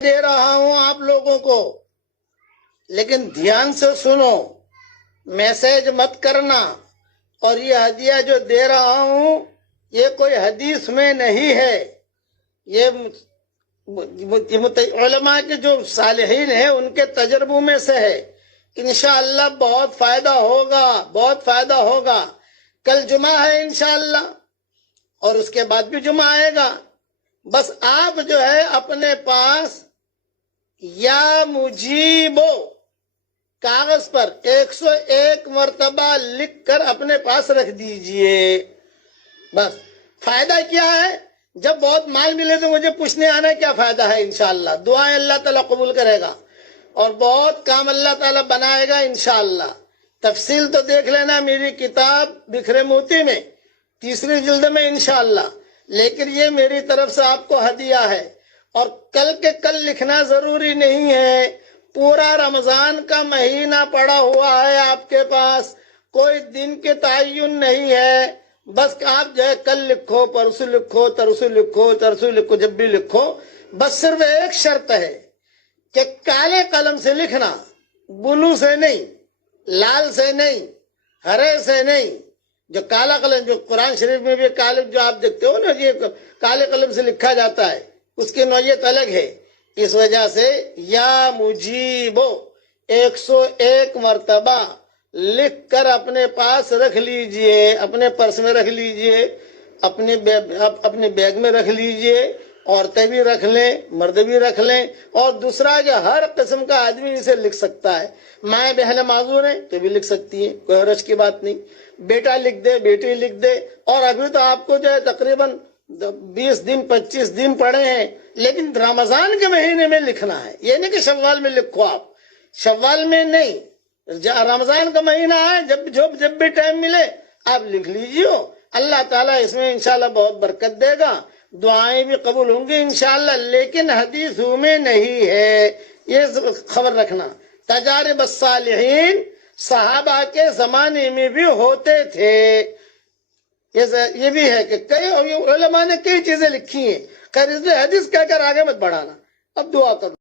دے رہا ہوں آپ لوگوں کو، لیکن دھیان سے سنو، میسج مت کرنا۔ اور یہ ہدیہ جو دے رہا ہوں یہ کوئی حدیث میں نہیں ہے، یہ علماء کے جو صالحین ہیں ان کے تجربوں میں سے ہے۔ انشاءاللہ بہت فائدہ ہوگا، بہت فائدہ ہوگا۔ کل جمعہ ہے انشاءاللہ، اور اس کے بعد بھی جمعہ آئے گا۔ بس آپ جو ہے اپنے پاس یا مجیبو کاغذ پر 101 مرتبہ لکھ کر اپنے پاس رکھ دیجئے۔ بس فائدہ کیا ہے؟ جب بہت مال ملے تو مجھے پوچھنے آنا کیا فائدہ ہے۔ انشاءاللہ دعائیں اللہ تعالیٰ قبول کرے گا اور بہت کام اللہ تعالیٰ بنائے گا انشاءاللہ۔ تفصیل تو دیکھ لینا میری کتاب بکھرے موتی میں 3 جلد میں انشاءاللہ، لیکن یہ میری طرف سے آپ کو ہدیہ ہے۔ اور کل کے کل لکھنا ضروری نہیں ہے، پورا رمضان کا مہینہ پڑا ہوا ہے آپ کے پاس، کوئی دن کے تعین نہیں ہے۔ بس آپ جو ہے کل لکھو، پرسوں لکھو، ترسوں لکھو، جب بھی لکھو۔ بس صرف ایک شرط ہے کہ کالے قلم سے لکھنا، بلو سے نہیں، لال سے نہیں، ہرے سے نہیں۔ جو کالا قلم، جو قرآن شریف میں بھی کالے جو آپ دیکھتے ہو نا، یہ کالے قلم سے لکھا جاتا ہے، اس کی نوعیت الگ ہے۔ اس وجہ سے یا مجیبو 101 مرتبہ لکھ کر اپنے پاس رکھ لیجئے، اپنے پرس میں رکھ لیجئے، اپنے بیگ میں رکھ لیجئے۔ عورتیں بھی رکھ لیں، مرد بھی رکھ لیں، اور دوسرا کہ ہر قسم کا آدمی اسے لکھ سکتا ہے۔ مائیں بہنیں معذور ہیں تو بھی لکھ سکتی ہیں، کوئی حرج کی بات نہیں۔ بیٹا لکھ دے، بیٹی لکھ دے۔ اور ابھی تو آپ کو جو ہے تقریباً 20 دن 25 دن پڑے ہیں، لیکن رمضان کے مہینے میں لکھنا ہے، یہ نہیں کہ شوال میں لکھو آپ، شوال میں نہیں، رمضان کا مہینہ ہے، جب بھی ٹائم ملے آپ لکھ لیجیے۔ اللہ تعالیٰ اس میں انشاءاللہ بہت برکت دے گا، دعائیں بھی قبول ہوں گی انشاءاللہ، لیکن حدیثوں میں نہیں ہے، یہ خبر رکھنا۔ تجارب الصالحین صحابہ کے زمانے میں بھی ہوتے تھے۔ یہ بھی ہے کہ کئی علماء نے کئی چیزیں لکھی ہیں، خیر اس لیے حدیث کہہ کر آگے مت بڑھانا۔ اب دعا کرو۔